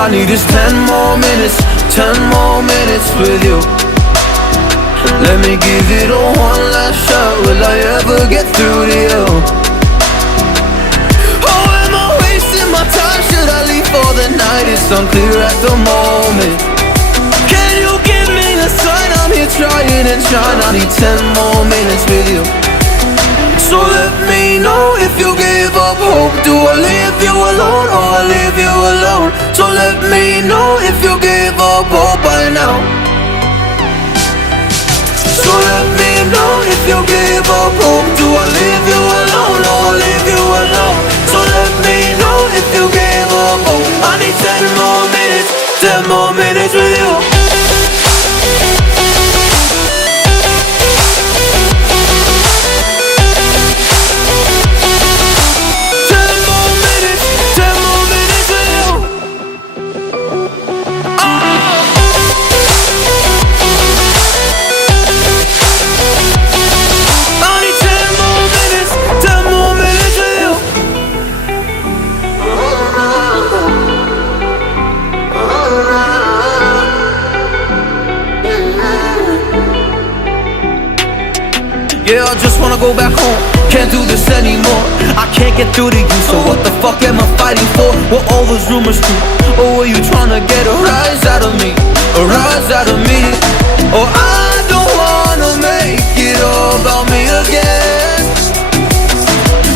I need is 10 more minutes, 10 more minutes with you. Let me give it a one last shot. Will I ever get through to you? Oh, am I wasting my time? Should I leave for the night? It's unclear at the moment. Can you give me a sign? I'm here trying and trying. I need 10 more minutes with you. So let me know if you give up hope. Do I leave you alone or I leave you alone? So let me know if you give up hope by now. So let me know if you give up hope. Do I leave you alone or I leave you alone? So let me know if you give up hope. I need 10 more minutes, 10 more minutes with you. Yeah, I just wanna go back home. Can't do this anymore. I can't get through to you, so what the fuck am I fighting for? Were all those rumors true? Or were you trying to get a rise out of me? A rise out of me? Or I don't wanna make it all about me again.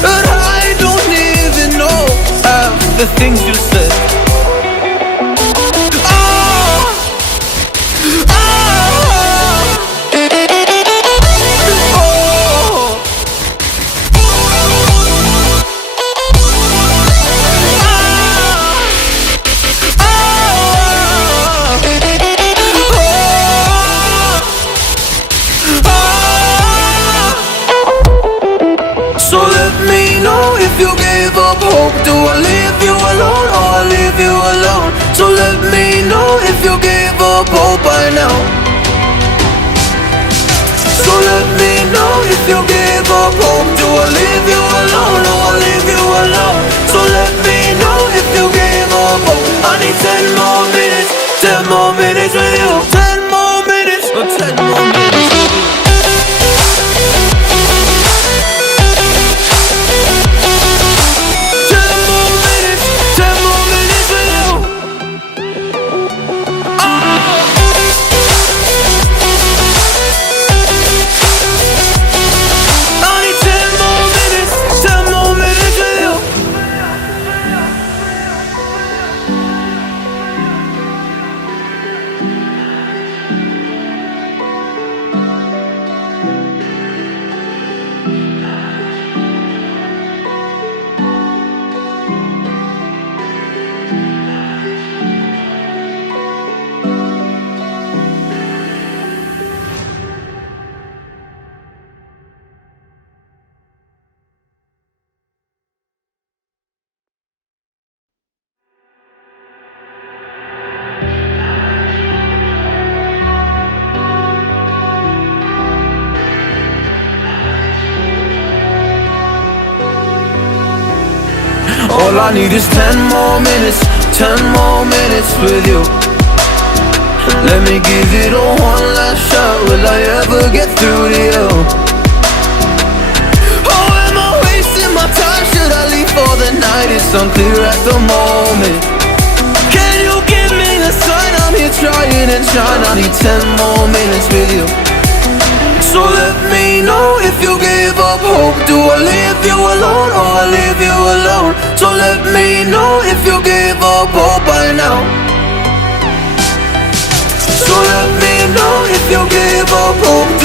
But I don't even know half the things you said. So let me know if you give up hope. Do I leave you alone or I leave you alone? So let me know if you give up hope by now. So let me know if you give up hope. Do I leave you alone or I leave you alone? So let me know if you give up hope. I need 10 more minutes, 10 more minutes with you. 10 more minutes, 10 more minutes with you. All I need is 10 more minutes, 10 more minutes with you. Let me give it a one last shot. Will I ever get through to you? Oh, am I wasting my time? Should I leave for the night? It's unclear at the moment. Can you give me a sign? I'm here trying and trying. I need 10 more minutes with you. So let me know if you give up hope. Do I leave you alone or I leave you alone? So let me know if you give up hope by now. So let me know if you give up hope.